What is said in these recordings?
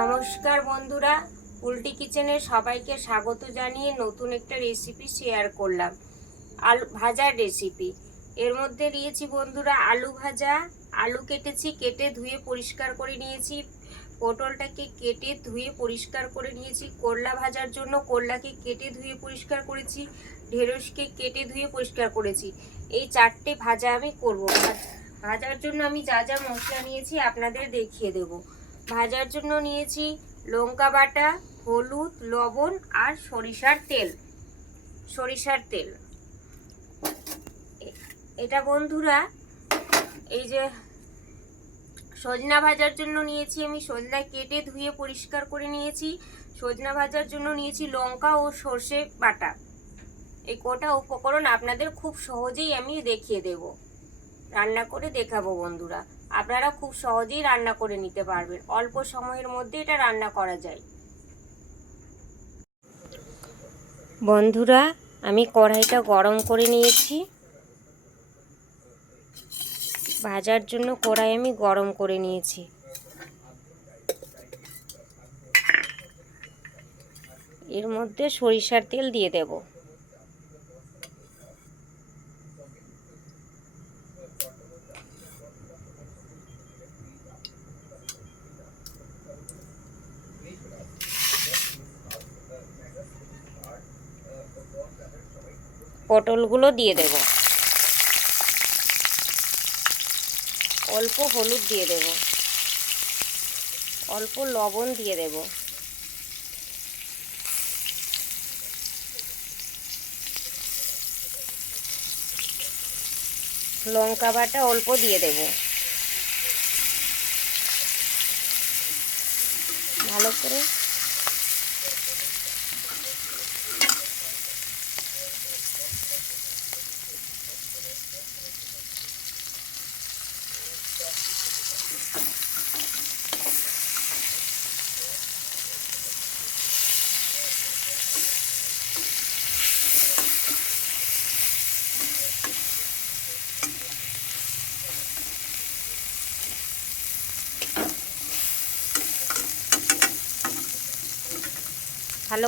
নমস্কার বন্ধুরা, উল্টি কিচেনে সবাইকে স্বাগত জানিয়ে নতুন একটা রেসিপি শেয়ার করলাম। আলু ভাজার রেসিপি। এর মধ্যে দিয়েছি বন্ধুরা আলু ভাজা। আলু কেটেছি, কেটে ধুয়ে পরিষ্কার করে নিয়েছি। পটলটাকে কেটে ধুয়ে পরিষ্কার করে নিয়েছি। করলা ভাজার জন্য করলাকে কেটে ধুয়ে পরিষ্কার করেছি। ঢেঁড়সকে কেটে ধুয়ে পরিষ্কার করেছি। এই চারটে ভাজা আমি করব। ভাজার জন্য আমি যা যা মশলা নিয়েছি আপনাদের দেখিয়ে দেব। ভাজার জন্য নিয়েছি লঙ্কা বাটা, হলুদ, লবণ আর সরিষার তেল। এটা বন্ধুরা, এই যে সজনা ভাজার জন্য নিয়েছি আমি সজনা কেটে ধুয়ে পরিষ্কার করে নিয়েছি। সজনা ভাজার জন্য নিয়েছি লঙ্কা ও সর্ষে বাটা। এই কটা উপকরণ আপনাদের খুব সহজেই আমি দেখিয়ে দেব, রান্না করে দেখাবো বন্ধুরা। আপনারা খুব সহজেই রান্না করে নিতে পারবেন, অল্প সময়ের মধ্যে এটা রান্না করা যায়। বন্ধুরা, আমি কড়াইটা গরম করে নিয়েছি। ভাজার জন্য কড়াই আমি গরম করে নিয়েছি। এর মধ্যে সরিষার তেল দিয়ে দেব। পটলগুলো দিয়ে দেব। অল্প হলুদ দিয়ে দেব, অল্প লবণ দিয়ে দেব, লঙ্কা বাটা অল্প দিয়ে দেব। ভালো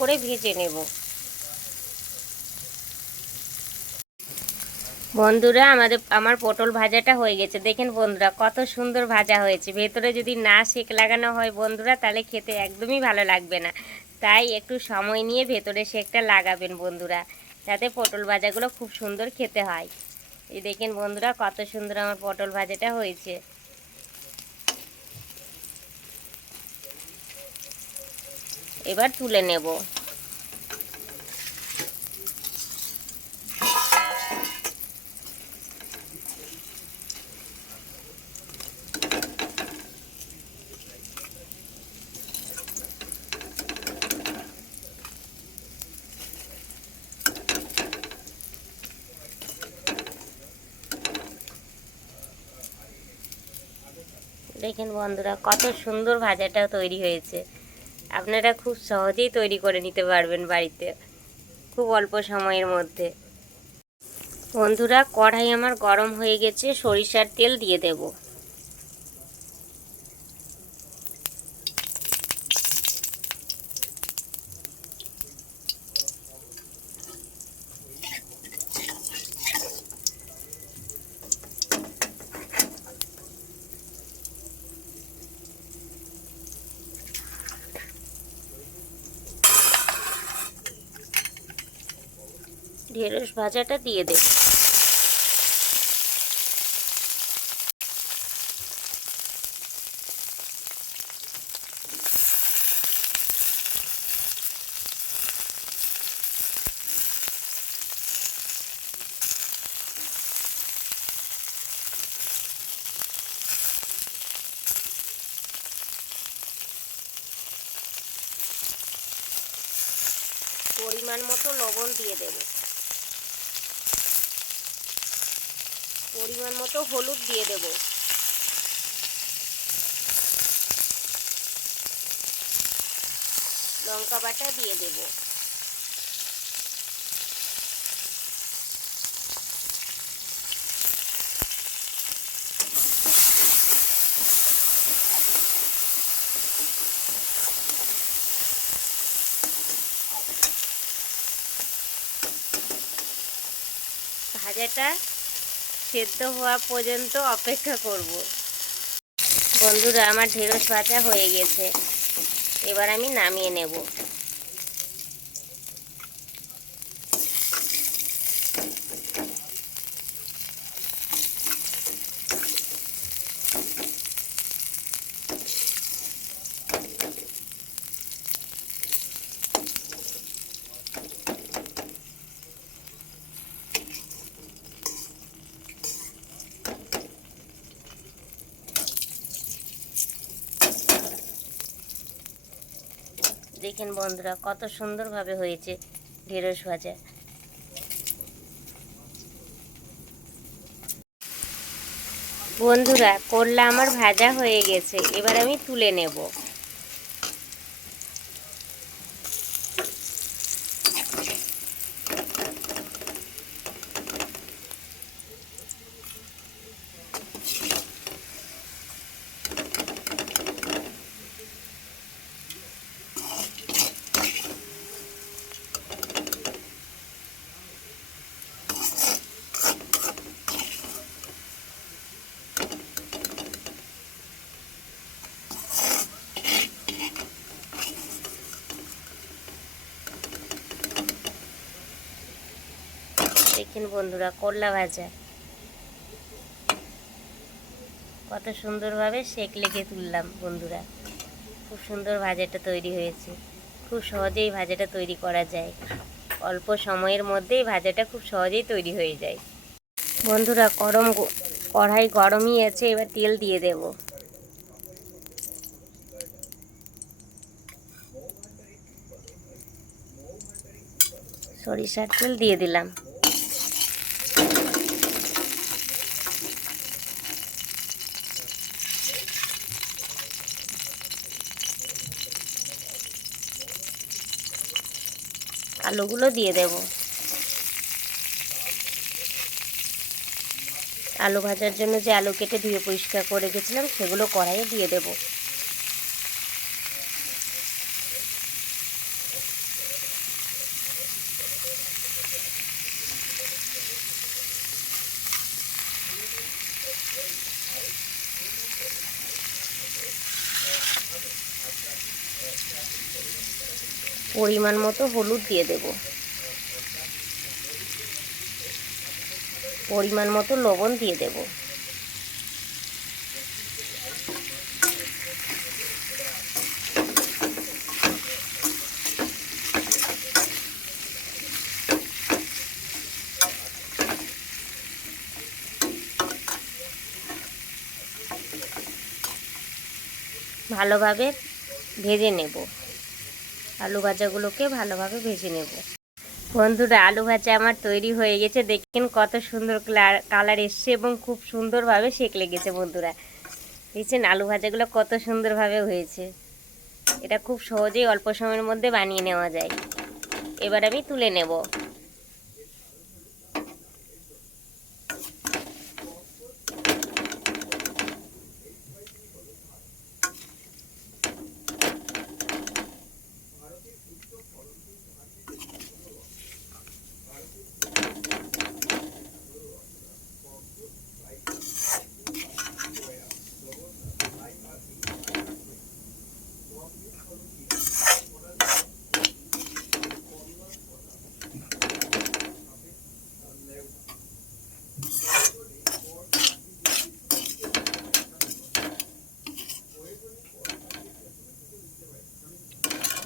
করে ভেজে নেব। বন্ধুরা, আমার পটল ভাজাটা হয়ে গেছে। দেখেন বন্ধুরা, কত সুন্দর ভাজা হয়েছে। ভেতরে যদি না সেক লাগানো হয় বন্ধুরা, তাহলে খেতে একদমই ভালো লাগবে না। তাই একটু সময় নিয়ে ভেতরে সেকটা লাগাবেন বন্ধুরা, যাতে পটল ভাজাগুলো খুব সুন্দর খেতে হয়। এই দেখেন বন্ধুরা, কত সুন্দর আমার পটল ভাজাটা হয়েছে। এবার তুলে নেব। দেখেন বন্ধুরা, কত সুন্দর ভাজাটা তৈরি হয়েছে। আপনারা খুব সহজেই তৈরি করে নিতে পারবেন বাড়িতে, খুব অল্প সময়ের মধ্যে। বন্ধুরা, কড়াই আমার গরম হয়ে গেছে, সরিষার তেল দিয়ে দেব। ঢেঁড়স ভাজাটা দিয়ে দেব। পরিমাণ মতো লবণ দিয়ে দেব। পরিমাণ মতো হলুদ দিয়ে দেব। লঙ্কা বাটা দিয়ে দেব। ভাজাটা সেদ্ধ হওয়া পর্যন্ত অপেক্ষা করব। বন্ধুরা, আমার ঢেঁড়স ভাজা হয়ে গেছে, এবার আমি নামিয়ে নেব। দেখেন বন্ধুরা, কত সুন্দরভাবে হয়েছে ঢেঁড়স ভাজা। বন্ধুরা, করলা আমার ভাজা হয়ে গেছে, এবার আমি তুলে নেব। দেখেন বন্ধুরা, করলা ভাজা কত সুন্দরভাবে সেঁক লেগে তুললাম। বন্ধুরা, খুব সুন্দর ভাজাটা তৈরি হয়েছে। খুব সহজেই ভাজাটা তৈরি করা যায়, অল্প সময়ের মধ্যেই ভাজাটা খুব সহজেই তৈরি হয়ে যায়। বন্ধুরা, কড়াই গরমই আছে, এবার তেল দিয়ে দেব। সরিষার তেল দিয়ে দিলাম। আলুগুলো দিয়ে দেব। আলু ভাজার জন্য যে আলু কেটে ধুয়ে পরিষ্কার করে রেখেছিলাম সেগুলো কড়াইয়ে দিয়ে দেব। পরিমাণ মতো হলুদ দিয়ে দেব। পরিমাণ মতো লবণ দিয়ে দেব। ভালোভাবে ভেজে নেব। আলু ভাজাগুলোকে ভালোভাবে ভেজে নেব। বন্ধুরা, আলু ভাজা আমার তৈরি হয়ে গেছে। দেখেন কত সুন্দর কালার এসছে এবং খুব সুন্দরভাবে সেঁক লেগেছে। বন্ধুরা, দেখছেন আলু ভাজাগুলো কত সুন্দরভাবে হয়েছে। এটা খুব সহজেই অল্প সময়ের মধ্যে বানিয়ে নেওয়া যায়। এবার আমি তুলে নেব।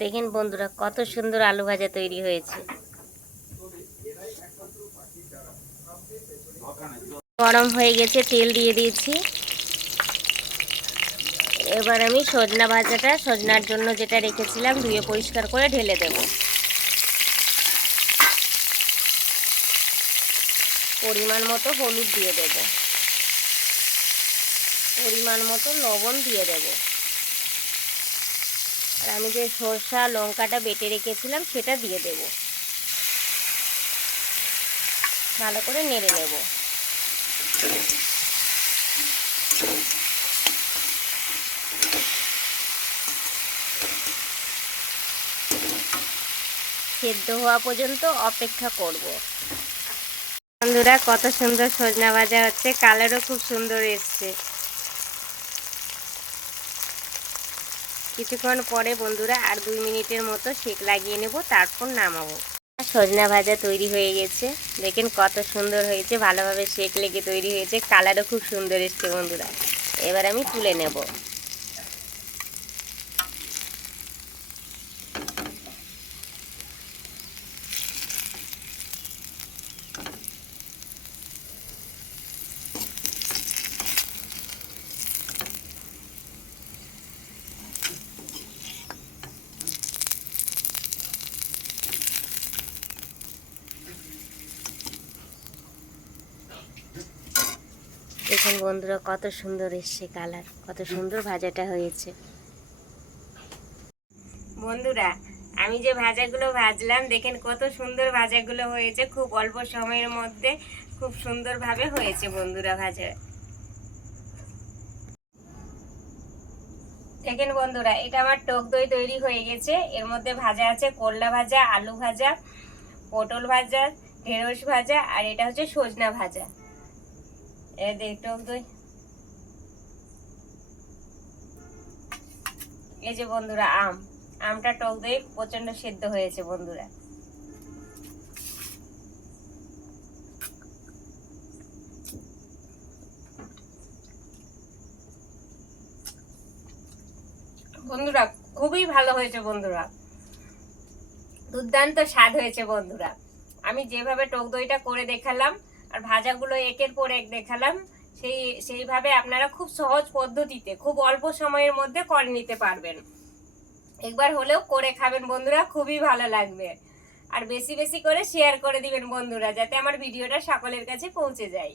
দেখেন বন্ধুরা, কত সুন্দর আলু ভাজা তৈরি হয়েছে। গরম হয়ে গেছে, তেল দিয়ে দিয়েছি। এবার আমি সজনার জন্য যেটা রেখেছিলাম ধুয়ে পরিষ্কার করে ঢেলে দেব। পরিমাণ মতো হলুদ দিয়ে দেব। পরিমাণ মতো লবণ দিয়ে দেব। আর আমি যে সরষা লঙ্কাটা বেটে রেখেছিলাম সেটা দিয়ে দেব। ভালো করে নেড়ে নেব। সেদ্ধ হওয়া পর্যন্ত অপেক্ষা করব। বন্ধুরা কত সুন্দর সজনা ভাজা হচ্ছে, কালারও খুব সুন্দর এসছে। কিছুক্ষণ পরে বন্ধুরা আর 2 মিনিটের মতো সেঁক লাগিয়ে নেব, তারপর নামাবো। সজনা ভাজা তৈরি হয়ে গেছে, দেখেন কত সুন্দর হয়েছে, ভালোভাবে সেঁক লেগে তৈরি হয়েছে, কালারও খুব সুন্দর এসছে বন্ধুরা। এবার আমি তুলে নেব। দেখুন বন্ধুরা কত সুন্দর এসছে কালার, কত সুন্দর ভাজাটা হয়েছে। বন্ধুরা আমি যে ভাজাগুলো ভাজলাম দেখেন কত সুন্দর ভাজাগুলো হয়েছে, খুব অল্প সময়ের মধ্যে খুব সুন্দরভাবে হয়েছে বন্ধুরা ভাজা। দেখেন বন্ধুরা এটা আমার টক দই তৈরি হয়ে গেছে। এর মধ্যে ভাজা আছে করলা ভাজা, আলু ভাজা, পটল ভাজা, ঢেঁড়স ভাজা, আর এটা হচ্ছে সজনা ভাজা। টক দই এই যে বন্ধুরা আমটা টক দই প্রচন্ড সেদ্ধ হয়েছে বন্ধুরা। বন্ধুরা খুবই ভালো হয়েছে বন্ধুরা, দুর্দান্ত স্বাদ হয়েছে বন্ধুরা। আমি যেভাবে টক দইটা করে দেখালাম আর ভাজাগুলো একের পর এক দেখালাম, সেইভাবে আপনারা খুব সহজ পদ্ধতিতে খুব অল্প সময়ের মধ্যে করে নিতে পারবেন। একবার হলেও করে খাবেন বন্ধুরা, খুবই ভালো লাগবে। আর বেশি বেশি করে শেয়ার করে দিবেন বন্ধুরা, যাতে আমার ভিডিওটা সকলের কাছে পৌঁছে যায়।